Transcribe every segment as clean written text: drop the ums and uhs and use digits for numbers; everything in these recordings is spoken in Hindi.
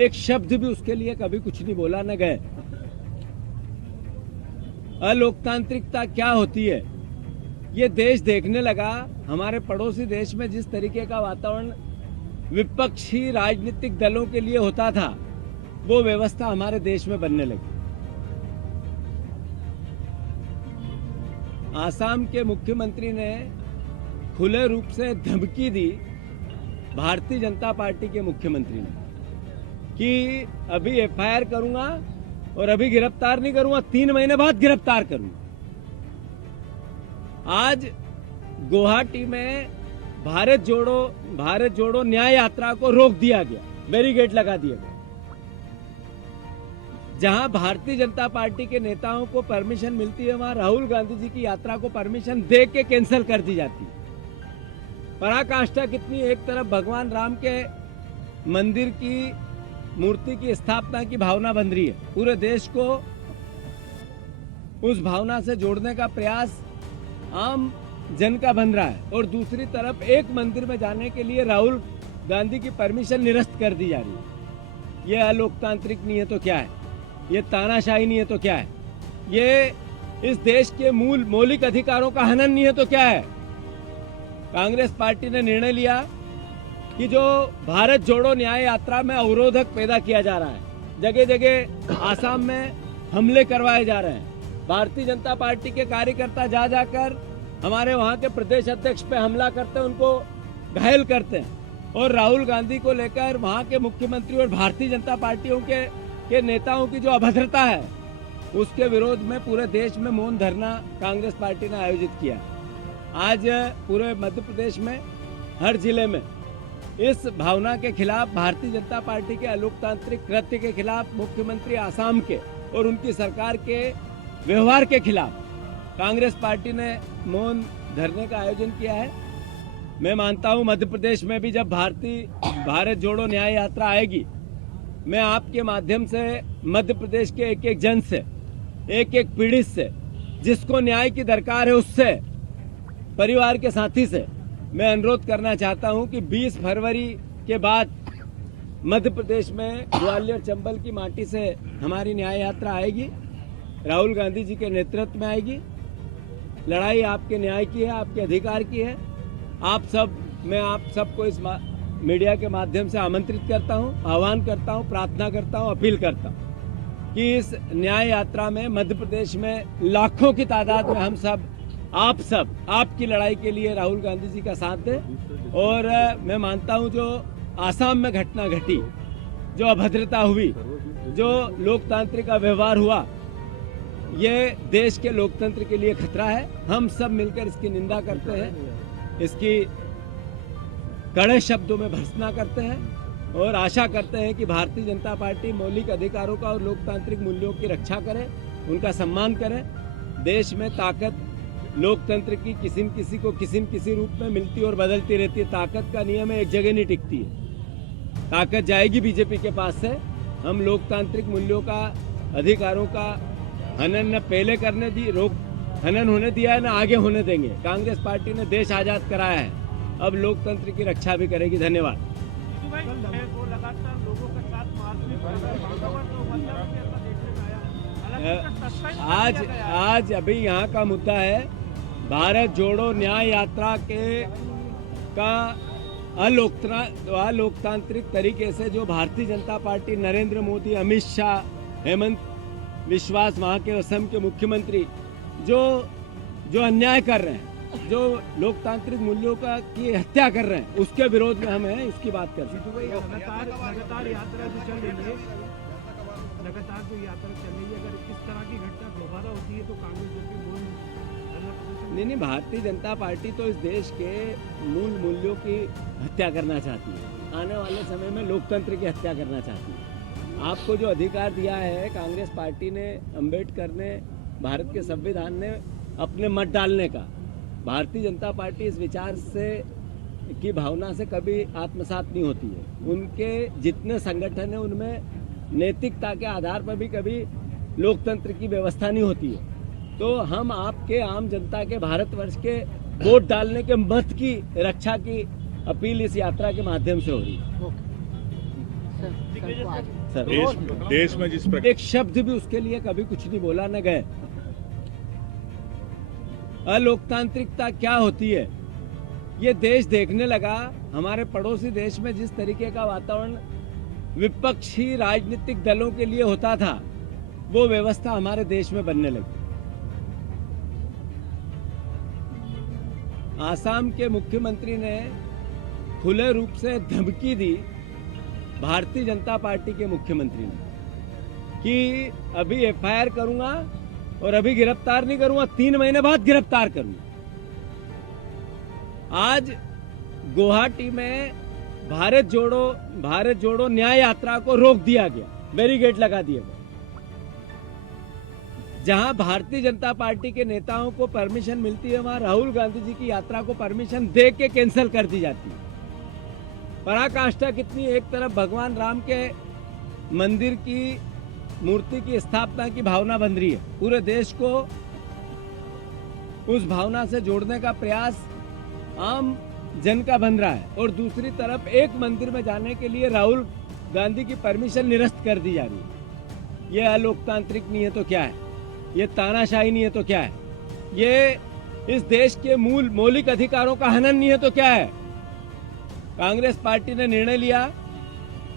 एक शब्द भी उसके लिए कभी कुछ नहीं बोला, न गए। अलोकतांत्रिकता क्या होती है ये देश देखने लगा। हमारे पड़ोसी देश में जिस तरीके का वातावरण विपक्षी राजनीतिक दलों के लिए होता था, वो व्यवस्था हमारे देश में बनने लगी। आसाम के मुख्यमंत्री ने खुले रूप से धमकी दी भारतीय जनता पार्टी के मुख्यमंत्री ने कि अभी एफआईआर करूंगा और अभी गिरफ्तार नहीं करूंगा, 3 महीने बाद गिरफ्तार करूंगा। आज गुवाहाटी में भारत जोड़ो न्याय यात्रा को रोक दिया गया, बैरिकेड लगा दिया गया। जहां भारतीय जनता पार्टी के नेताओं को परमिशन मिलती है, वहां राहुल गांधी जी की यात्रा को परमिशन दे के कैंसिल कर दी जाती है। पराकाष्ठा कितनी! एक तरफ भगवान राम के मंदिर की मूर्ति की स्थापना की भावना बन रही है, पूरे देश को उस भावना से जोड़ने का प्रयास आम जन का बन रहा है, और दूसरी तरफ एक मंदिर में जाने के लिए राहुल गांधी की परमिशन निरस्त कर दी जा रही है। ये अलोकतांत्रिक नहीं है तो क्या है? ये तानाशाही नहीं है तो क्या है? ये इस देश के मौलिक अधिकारों का हनन नहीं है तो क्या है? कांग्रेस पार्टी ने निर्णय लिया कि जो भारत जोड़ो न्याय यात्रा में अवरोधक पैदा किया जा रहा है, जगह जगह आसाम में हमले करवाए जा रहे हैं। भारतीय जनता पार्टी के कार्यकर्ता जा जाकर हमारे वहां के प्रदेश अध्यक्ष पे हमला करते हैं, उनको घायल करते हैं, और राहुल गांधी को लेकर वहां के मुख्यमंत्री और भारतीय जनता पार्टियों के नेताओं की जो अभद्रता है, उसके विरोध में पूरे देश में मौन धरना कांग्रेस पार्टी ने आयोजित किया। आज पूरे मध्य प्रदेश में हर जिले में इस भावना के खिलाफ, भारतीय जनता पार्टी के अलोकतांत्रिक कृत्य के खिलाफ, मुख्यमंत्री आसाम के और उनकी सरकार के व्यवहार के खिलाफ कांग्रेस पार्टी ने मौन धरने का आयोजन किया है। मैं मानता हूं मध्य प्रदेश में भी जब भारत जोड़ो न्याय यात्रा आएगी, मैं आपके माध्यम से मध्य प्रदेश के एक एक जन से, एक एक पीड़ित से, जिसको न्याय की दरकार है, उससे, परिवार के साथी से मैं अनुरोध करना चाहता हूं कि 20 फरवरी के बाद मध्य प्रदेश में ग्वालियर चंबल की माटी से हमारी न्याय यात्रा आएगी, राहुल गांधी जी के नेतृत्व में आएगी। लड़ाई आपके न्याय की है, आपके अधिकार की है। मैं आप सबको इस मीडिया के माध्यम से आमंत्रित करता हूं, आह्वान करता हूं, प्रार्थना करता हूं, अपील करता हूं कि इस न्याय यात्रा में मध्य प्रदेश में लाखों की तादाद में हम सब, आप सब, आपकी लड़ाई के लिए राहुल गांधी जी का साथ दें। और मैं मानता हूं जो आसाम में घटना घटी, जो अभद्रता हुई, जो लोकतांत्रिक व्यवहार हुआ, ये देश के लोकतंत्र के लिए खतरा है। हम सब मिलकर इसकी निंदा करते हैं, इसकी कड़े शब्दों में भर्त्सना करते हैं, और आशा करते हैं कि भारतीय जनता पार्टी मौलिक अधिकारों का और लोकतांत्रिक मूल्यों की रक्षा करे, उनका सम्मान करे। देश में ताकत लोकतंत्र की किसी न किसी रूप में मिलती और बदलती रहती है। ताकत का नियम है, एक जगह नहीं टिकती है। ताकत जाएगी बीजेपी के पास से। हम लोकतांत्रिक मूल्यों का, अधिकारों का हनन न पहले करने दी, हनन होने दिया है, न आगे होने देंगे। कांग्रेस पार्टी ने देश आजाद कराया है, अब लोकतंत्र की रक्षा भी करेगी। धन्यवाद। आज अभी यहाँ का मुद्दा है भारत जोड़ो न्याय यात्रा का अलोकतांत्रिक तरीके से जो भारतीय जनता पार्टी, नरेंद्र मोदी, अमित शाह, हेमंत विश्वास, वहाँ के असम के मुख्यमंत्री जो अन्याय कर रहे हैं, जो लोकतांत्रिक मूल्यों की हत्या कर रहे हैं, उसके विरोध में हम हैं, इसकी बात कर रहे हैं। लगातार यात्रा जो चल रही है, अगर इस तरह की घटना दोबारा होती है तो कांग्रेस नहीं, भारतीय जनता पार्टी तो इस देश के मूल मूल्यों की हत्या करना चाहती है। आने वाले समय में लोकतंत्र की हत्या करना चाहती है। आपको जो अधिकार दिया है कांग्रेस पार्टी ने, अम्बेडकर ने, भारत के संविधान ने, अपने मत डालने का, भारतीय जनता पार्टी इस विचार से की भावना से कभी आत्मसात नहीं होती है। उनके जितने संगठन है उनमें नैतिकता के आधार पर भी कभी लोकतंत्र की व्यवस्था नहीं होती है। तो हम आपके, आम जनता के, भारतवर्ष के वोट डालने के मत की रक्षा की अपील इस यात्रा के माध्यम से हो रही है। कल को आज सर देश में जिस प्रकार एक शब्द भी उसके लिए कभी कुछ नहीं बोला न गए। अलोकतांत्रिकता क्या होती है ये देश देखने लगा। हमारे पड़ोसी देश में जिस तरीके का वातावरण विपक्षी राजनीतिक दलों के लिए होता था वो व्यवस्था हमारे देश में बनने लगी। आसाम के मुख्यमंत्री ने खुले रूप से धमकी दी भारतीय जनता पार्टी के मुख्यमंत्री ने कि अभी एफआईआर करूंगा और अभी गिरफ्तार नहीं करूंगा, 3 महीने बाद गिरफ्तार करूंगा। आज गुवाहाटी में भारत जोड़ो न्याय यात्रा को रोक दिया गया, बैरिकेड लगा दिए गए। जहां भारतीय जनता पार्टी के नेताओं को परमिशन मिलती है वहां राहुल गांधी जी की यात्रा को परमिशन दे के कैंसिल कर दी जाती है। पराकाष्ठा कितनी, एक तरफ भगवान राम के मंदिर की मूर्ति की स्थापना की भावना बन रही है, पूरे देश को उस भावना से जोड़ने का प्रयास आम जन का बन रहा है, और दूसरी तरफ एक मंदिर में जाने के लिए राहुल गांधी की परमिशन निरस्त कर दी जा रही है। ये अलोकतांत्रिक नहीं है तो क्या है, ये तानाशाही नहीं है तो क्या है, ये इस देश के मौलिक अधिकारों का हनन नहीं है तो क्या है। कांग्रेस पार्टी ने निर्णय लिया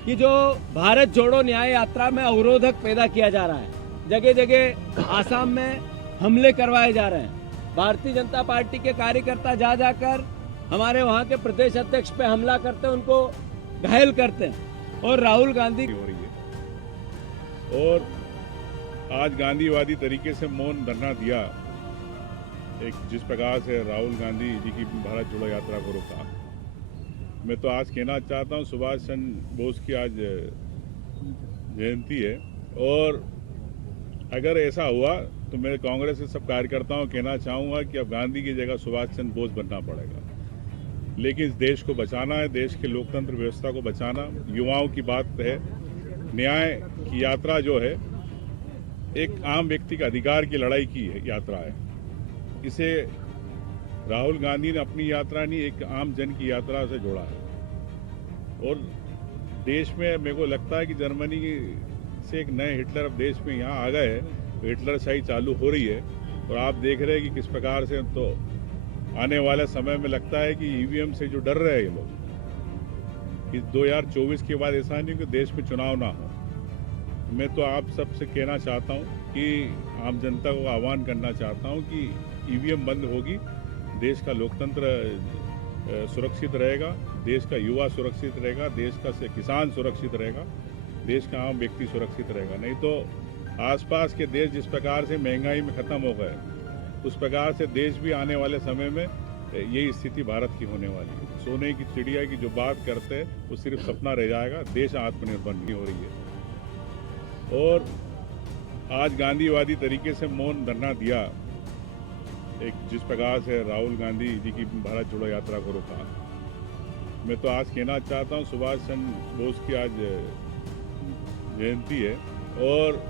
कि जो भारत जोड़ो न्याय यात्रा में अवरोधक पैदा किया जा रहा है, जगह जगह आसाम में हमले करवाए जा रहे हैं। भारतीय जनता पार्टी के कार्यकर्ता जा जाकर हमारे वहां के प्रदेश अध्यक्ष पे हमला करते हैं, उनको घायल करते हैं, और राहुल गांधी हो रही है। और आज गांधीवादी तरीके से मौन धरना दिया, एक जिस प्रकार से राहुल गांधी जी की भारत जोड़ो यात्रा को रोका। मैं तो आज कहना चाहता हूं, सुभाष चंद्र बोस की आज जयंती है, और अगर ऐसा हुआ तो मैं कांग्रेस के सब कार्यकर्ताओं को कहना चाहूंगा कि अब गांधी की जगह सुभाष चंद्र बोस बनना पड़ेगा। लेकिन इस देश को बचाना है, देश के लोकतंत्र व्यवस्था को बचाना, युवाओं की बात है। न्याय की यात्रा जो है एक आम व्यक्ति का अधिकार की लड़ाई की यात्रा है। इसे राहुल गांधी ने अपनी यात्रा नहीं, एक आम जन की यात्रा से जोड़ा है। और देश में मेरे को लगता है कि जर्मनी से एक नए हिटलर अब देश में यहाँ आ गए हैं, तो हिटलरशाही चालू हो रही है। और आप देख रहे हैं कि किस प्रकार से, तो आने वाले समय में लगता है कि ईवीएम से जो डर रहे हैं ये लोग, इस 2024 के बाद ऐसा नहीं कि देश में चुनाव ना हो। मैं तो आप सबसे कहना चाहता हूँ कि आम जनता को आह्वान करना चाहता हूँ कि ईवीएम बंद होगी, देश का लोकतंत्र सुरक्षित रहेगा, देश का युवा सुरक्षित रहेगा, देश का किसान सुरक्षित रहेगा, देश का आम व्यक्ति सुरक्षित रहेगा। नहीं तो आसपास के देश जिस प्रकार से महंगाई में खत्म हो गए, उस प्रकार से देश भी आने वाले समय में यही स्थिति भारत की होने वाली है। सोने की चिड़िया की जो बात करते हैं वो सिर्फ सपना रह जाएगा, देश आत्मनिर्भर नहीं हो रही है। और आज गांधीवादी तरीके से मौन धरना दिया, एक जिस प्रकार से राहुल गांधी जी की भारत जोड़ो यात्रा को रोका। मैं तो आज कहना चाहता हूं, सुभाष चंद्र बोस की आज जयंती है, और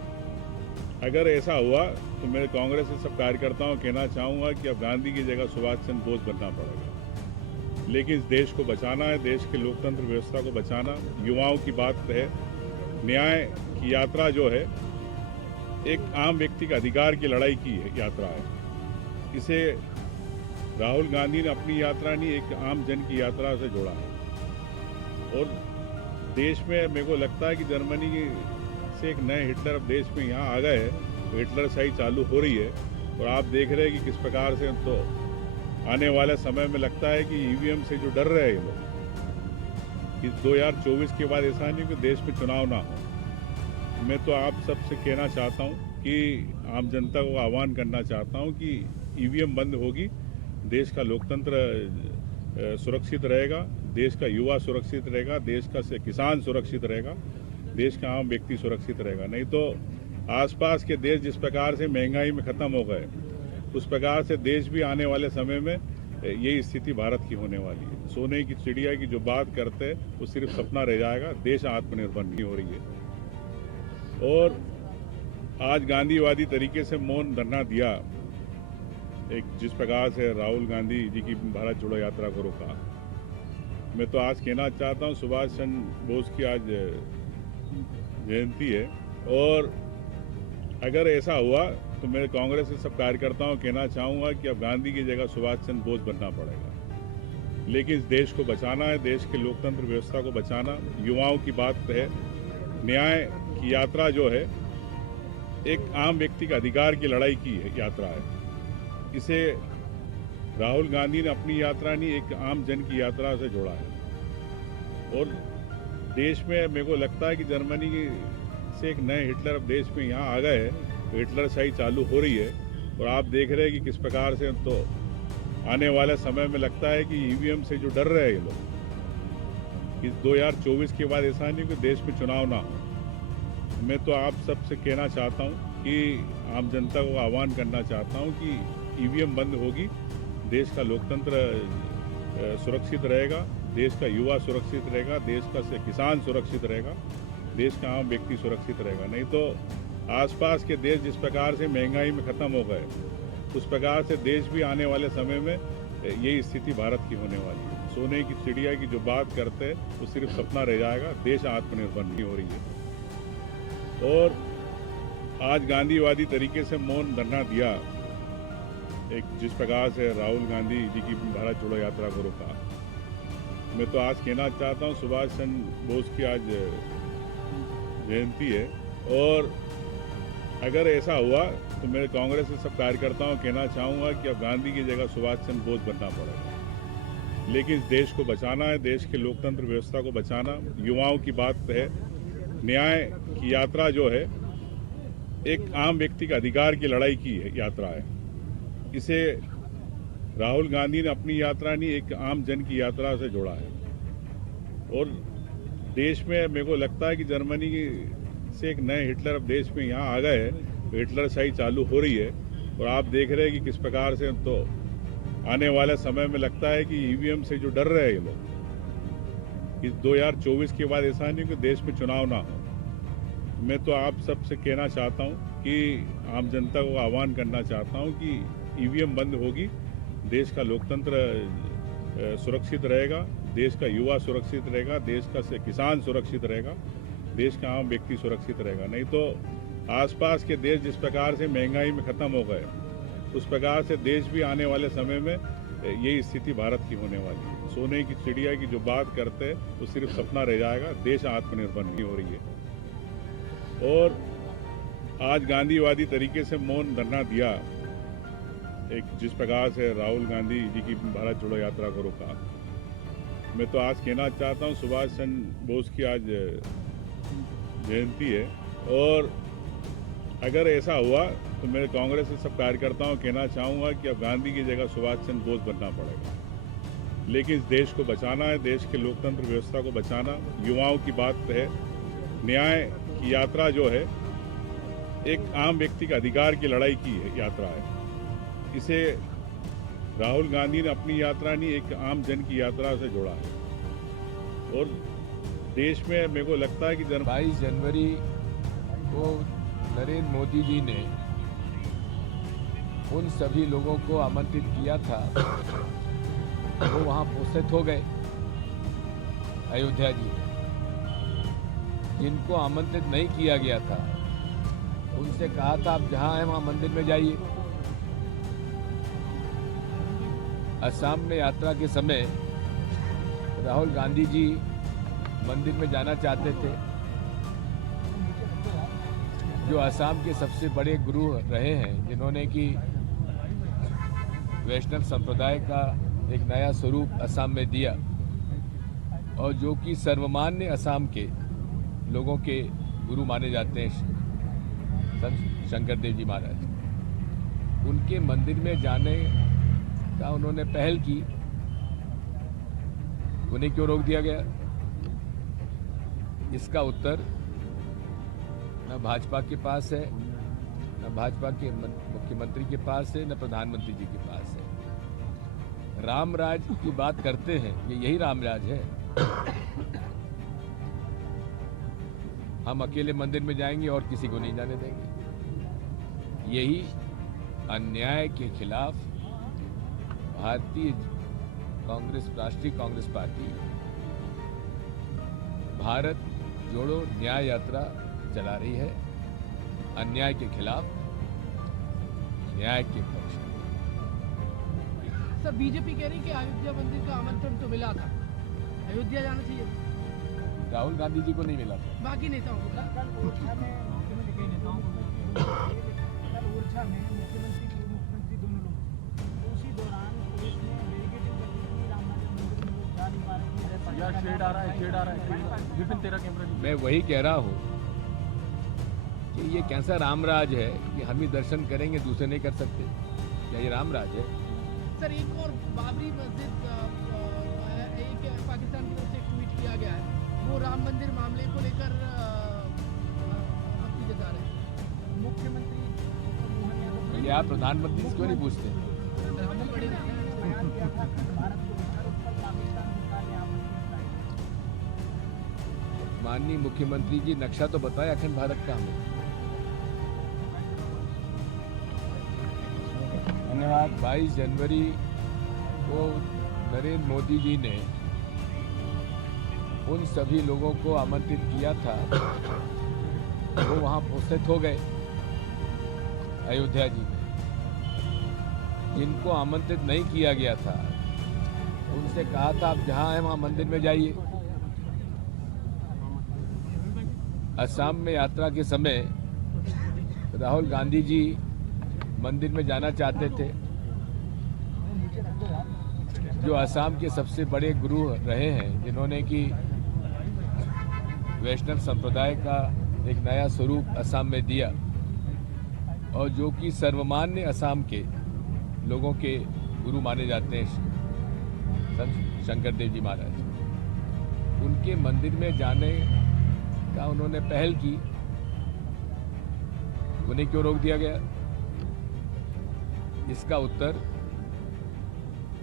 अगर ऐसा हुआ तो मैं कांग्रेस के सब कार्यकर्ताओं को कहना चाहूंगा कि अब गांधी की जगह सुभाष चंद्र बोस बनना पड़ेगा। लेकिन इस देश को बचाना है, देश के लोकतंत्र व्यवस्था को बचाना, युवाओं की बात है। न्याय की यात्रा जो है एक आम व्यक्ति का अधिकार की लड़ाई की यात्रा है। इसे राहुल गांधी ने अपनी यात्रा नहीं, एक आम जन की यात्रा से जोड़ा है। और देश में मेरे को लगता है कि जर्मनी से एक नए हिटलर अब देश में यहाँ आ गए हैं, तो हिटलरशाही चालू हो रही है। और आप देख रहे हैं कि किस प्रकार से, तो आने वाले समय में लगता है कि ईवीएम से जो डर रहे हैं ये लोग, इस 2024 के बाद ऐसा नहीं कि देश में चुनाव ना हो। मैं तो आप सबसे कहना चाहता हूँ कि आम जनता को आह्वान करना चाहता हूँ कि ईवीएम बंद होगी, देश का लोकतंत्र सुरक्षित रहेगा, देश का युवा सुरक्षित रहेगा, देश का किसान सुरक्षित रहेगा, देश का आम व्यक्ति सुरक्षित रहेगा। नहीं तो आसपास के देश जिस प्रकार से महंगाई में खत्म हो गए, उस प्रकार से देश भी आने वाले समय में यही स्थिति भारत की होने वाली है। सोने की चिड़िया की जो बात करते हैं वो सिर्फ सपना रह जाएगा, देश आत्मनिर्भर नहीं हो रही है। और आज गांधीवादी तरीके से मौन धरना दिया, एक जिस प्रकार से राहुल गांधी जी की भारत जोड़ो यात्रा को रोका। मैं तो आज कहना चाहता हूं, सुभाष चंद्र बोस की आज जयंती है। और अगर ऐसा हुआ तो मैं कांग्रेस के सब कार्यकर्ताओं को कहना चाहूँगा कि अब गांधी की जगह सुभाष चंद्र बोस बनना पड़ेगा। लेकिन इस देश को बचाना है, देश के लोकतंत्र व्यवस्था को बचाना, युवाओं की बात है। न्याय की यात्रा जो है एक आम व्यक्ति का अधिकार की लड़ाई की यात्रा है। इसे राहुल गांधी ने अपनी यात्रा नहीं, एक आम जन की यात्रा से जोड़ा है। और देश में मेरे को लगता है कि जर्मनी से एक नए हिटलर अब देश में यहाँ आ गए हैं, तो हिटलर शाही चालू हो रही है। और आप देख रहे हैं कि किस प्रकार से, तो आने वाले समय में लगता है कि ईवीएम से जो डर रहे हैं ये लोग, इस 2024 के बाद ऐसा नहीं कि देश में चुनाव ना हो। मैं तो आप सबसे कहना चाहता हूँ कि आम जनता को आह्वान करना चाहता हूँ कि ईवीएम बंद होगी, देश का लोकतंत्र सुरक्षित रहेगा, देश का युवा सुरक्षित रहेगा, देश का किसान सुरक्षित रहेगा, देश का आम व्यक्ति सुरक्षित रहेगा। नहीं तो आसपास के देश जिस प्रकार से महंगाई में ख़त्म हो गए, उस प्रकार से देश भी आने वाले समय में यही स्थिति भारत की होने वाली है। सोने की चिड़िया की जो बात करते हैं वो सिर्फ सपना रह जाएगा, देश आत्मनिर्भर नहीं हो रही है। और आज गांधीवादी तरीके से मौन धरना दिया, एक जिस प्रकार से राहुल गांधी जी की भारत जोड़ो यात्रा को रोका, मैं तो आज कहना चाहता हूँ सुभाष चंद्र बोस की आज जयंती है। और अगर ऐसा हुआ तो मैं कांग्रेस के सब कार्यकर्ताओं को कहना चाहूँगा कि अब गांधी की जगह सुभाष चंद्र बोस बनना पड़ेगा। लेकिन इस देश को बचाना है, देश के लोकतंत्र व्यवस्था को बचाना, युवाओं की बात है। न्याय की यात्रा जो है एक आम व्यक्ति का अधिकार की लड़ाई की यात्रा है। इसे राहुल गांधी ने अपनी यात्रा नहीं, एक आम जन की यात्रा से जोड़ा है। और देश में मेरे को लगता है कि जर्मनी से एक नए हिटलर अब देश में यहाँ आ गए हैं, तो हिटलर शाही चालू हो रही है। और आप देख रहे हैं कि किस प्रकार से, तो आने वाले समय में लगता है कि ईवीएम से जो डर रहे हैं ये लोग, इस 2024 के बाद ऐसा नहीं कि देश में चुनाव ना हो। मैं तो आप सबसे कहना चाहता हूँ कि आम जनता को आह्वान करना चाहता हूँ कि ईवीएम बंद होगी, देश का लोकतंत्र सुरक्षित रहेगा, देश का युवा सुरक्षित रहेगा, देश का किसान सुरक्षित रहेगा, देश का आम व्यक्ति सुरक्षित रहेगा। नहीं तो आसपास के देश जिस प्रकार से महंगाई में ख़त्म हो गए, उस प्रकार से देश भी आने वाले समय में यही स्थिति भारत की होने वाली है। सोने की चिड़िया की जो बात करते हैं वो सिर्फ सपना रह जाएगा, देश आत्मनिर्भर नहीं हो रही है। और आज गांधीवादी तरीके से मौन धरना दिया, एक जिस प्रकार से राहुल गांधी जी की भारत जोड़ो यात्रा को रोका, मैं तो आज कहना चाहता हूँ सुभाष चंद्र बोस की आज जयंती है। और अगर ऐसा हुआ तो मैं कांग्रेस के सब कार्यकर्ताओं को कहना चाहूँगा कि अब गांधी की जगह सुभाष चंद्र बोस बनना पड़ेगा। लेकिन इस देश को बचाना है, देश के लोकतंत्र व्यवस्था को बचाना, युवाओं की बात है। न्याय की यात्रा जो है एक आम व्यक्ति का अधिकार की लड़ाई की यात्रा है। इसे राहुल गांधी ने अपनी यात्रा नहीं, एक आम जन की यात्रा से जोड़ा है। और देश में मेरे को लगता है कि 22 जनवरी को नरेंद्र मोदी जी ने उन सभी लोगों को आमंत्रित किया था, वो वहाँ उपस्थित हो गए अयोध्या जी। जिनको आमंत्रित नहीं किया गया था उनसे कहा था आप जहाँ हैं वहाँ मंदिर में जाइए। असम में यात्रा के समय राहुल गांधी जी मंदिर में जाना चाहते थे। जो असम के सबसे बड़े गुरु रहे हैं, जिन्होंने कि वैष्णव संप्रदाय का एक नया स्वरूप असम में दिया, और जो कि सर्वमान्य असम के लोगों के गुरु माने जाते हैं, संत शंकर देव जी महाराज, उनके मंदिर में जाने का उन्होंने पहल की। उन्हें क्यों रोक दिया गया? इसका उत्तर न भाजपा के पास है, न भाजपा के मुख्यमंत्री के पास है, न प्रधानमंत्री जी के पास है। राम राज की बात करते हैं, ये यही राम राज है। हम अकेले मंदिर में जाएंगे और किसी को नहीं जाने देंगे। यही अन्याय के खिलाफ भारतीय कांग्रेस, राष्ट्रीय कांग्रेस पार्टी, भारत जोड़ो न्याय यात्रा चला रही है, अन्याय के खिलाफ न्याय के पक्ष में। सर बीजेपी कह रही है कि अयोध्या मंदिर का आमंत्रण तो मिला था, अयोध्या जाना चाहिए, राहुल गांधी जी को नहीं मिला था। बाकी नेताओं को कल ओरछा में मुख्यमंत्री के नेताओं को कल ओरछा में मुख्यमंत्री पूर्व मुख्यमंत्री दोनों लोग उसी दौरान पुलिस ने बैरिकेडिंग कर दी थी, राम मंदिर में लोग जा नहीं पा रहे थे। शेड आ रहा है विपिन तेरा कैमरा। मैं वही कह रहा हूँ कि ये कैसा रामराज है कि हम ही दर्शन करेंगे, दूसरे नहीं कर सकते। क्या ये रामराज है? सर एक और बाबरी मस्जिद एक पाकिस्तान की तरफ से एक ट्वीट किया गया है, वो राम मंदिर मामले को लेकर आपत्ति जता रहे हैं। मुख्यमंत्री मोहन यादव ये आप प्रधानमंत्री से क्यों नहीं पूछते? हम बड़े नेता हैं। बयान दिया था कि भारत को हर उस पर पाकिस्तान सरकार ने आपत्ति जताई। माननीय मुख्यमंत्री जी नक्शा तो बताए अखंड भारत का हमें। धन्यवाद। 22 जनवरी को नरेंद्र मोदी जी ने उन सभी लोगों को आमंत्रित किया था, वो वहां उपस्थित हो गए अयोध्या जी में। जिनको आमंत्रित नहीं किया गया था उनसे कहा था आप जहां हैं वहां मंदिर में जाइए। असम में यात्रा के समय राहुल गांधी जी मंदिर में जाना चाहते थे। जो असम के सबसे बड़े गुरु रहे हैं, जिन्होंने कि वैष्णव संप्रदाय का एक नया स्वरूप असम में दिया और जो कि सर्वमान्य असम के लोगों के गुरु माने जाते हैं, संत शंकर देव जी महाराज, उनके मंदिर में जाने का उन्होंने पहल की। उन्हें क्यों रोक दिया गया? इसका उत्तर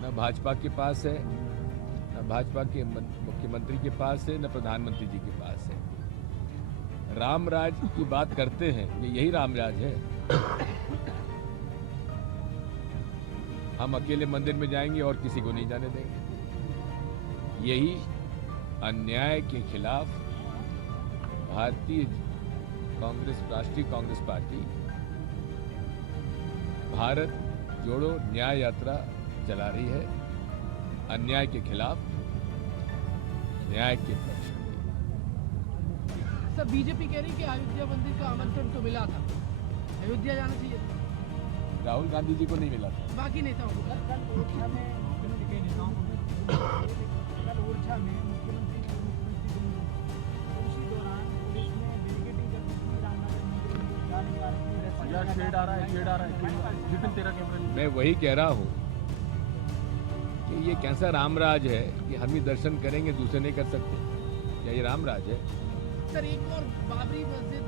न भाजपा के पास है, न भाजपा के मुख्यमंत्री के पास है, न प्रधानमंत्री जी के पास है। रामराज की बात करते हैं, ये यही रामराज है। हम अकेले मंदिर में जाएंगे और किसी को नहीं जाने देंगे। यही अन्याय के खिलाफ भारतीय कांग्रेस, राष्ट्रीय कांग्रेस पार्टी भारत जोड़ो न्याय यात्रा चला रही है, अन्याय के खिलाफ न्याय के पक्ष में। सर बीजेपी कह रही है कि अयोध्या मंदिर का आमंत्रण तो मिला था, अयोध्या जाना चाहिए, राहुल गांधी जी को नहीं मिला था। बाकी नेताओं को कल ओरछा में मुख्यमंत्री के नेताओं को कल ओरछा में मुख्यमंत्री पूर्व मुख्यमंत्री दोनों लोग उसी दौरान पुलिस ने बैरिकेडिंग कर दी थी, राम मंदिर में लोग जा नहीं पा रहे थे। शेड आ रहा है विपिन तेरा कैमरा। मैं वही कह रहा हूँ कि ये कैसा रामराज है कि हम ही दर्शन करेंगे, दूसरे नहीं कर सकते। क्या ये रामराज है? सर एक और बाबरी मस्जिद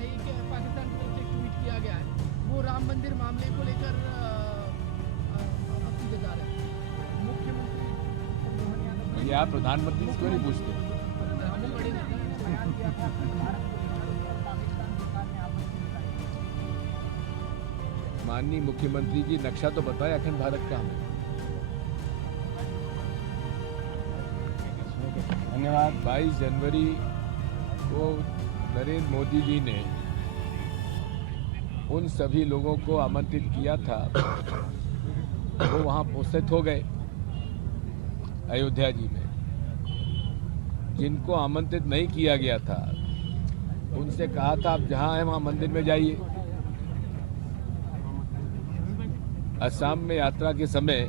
एक पाकिस्तान की तरफ से एक ट्वीट किया गया है, वो राम मंदिर मामले को लेकर आपत्ति जता रहे हैं। मुख्यमंत्री मोहन यादव ये आप प्रधानमंत्री से क्यों नहीं पूछते? हम बड़े नेता हैं। बयान दिया था कि भारत को हर उस पर पाकिस्तान सरकार ने आपत्ति जताई। माननीय मुख्यमंत्री जी नक्शा तो बताए अखंड भारत का हमें। धन्यवाद। 22 जनवरी को नरेंद्र मोदी जी ने उन सभी लोगों को आमंत्रित किया था, वो वहां उपस्थित हो गए अयोध्या जी में। जिनको आमंत्रित नहीं किया गया था उनसे कहा था आप जहां हैं वहां मंदिर में जाइए। असम में यात्रा के समय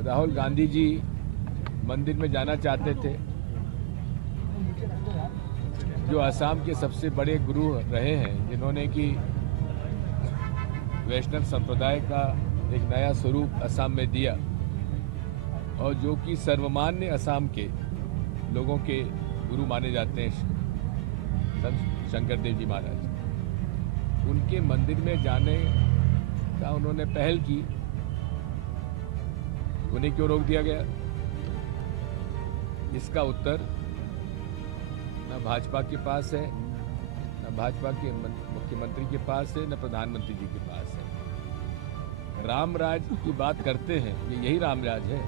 राहुल गांधी जी मंदिर में जाना चाहते थे। जो असम के सबसे बड़े गुरु रहे हैं, जिन्होंने कि वैष्णव संप्रदाय का एक नया स्वरूप असम में दिया और जो कि सर्वमान्य असम के लोगों के गुरु माने जाते हैं, संत शंकर देव जी महाराज, उनके मंदिर में जाने का उन्होंने पहल की। उन्हें क्यों रोक दिया गया? इसका उत्तर न भाजपा के पास है, न भाजपा के मुख्यमंत्री के पास है, न प्रधानमंत्री जी के पास है। रामराज की बात करते हैं, ये यही रामराज है।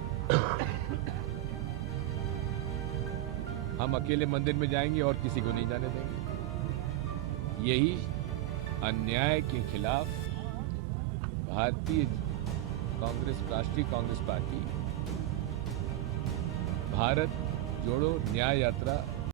हम अकेले मंदिर में जाएंगे और किसी को नहीं जाने देंगे। यही अन्याय के खिलाफ भारतीय कांग्रेस, राष्ट्रीय कांग्रेस पार्टी भारत जोड़ो न्याय यात्रा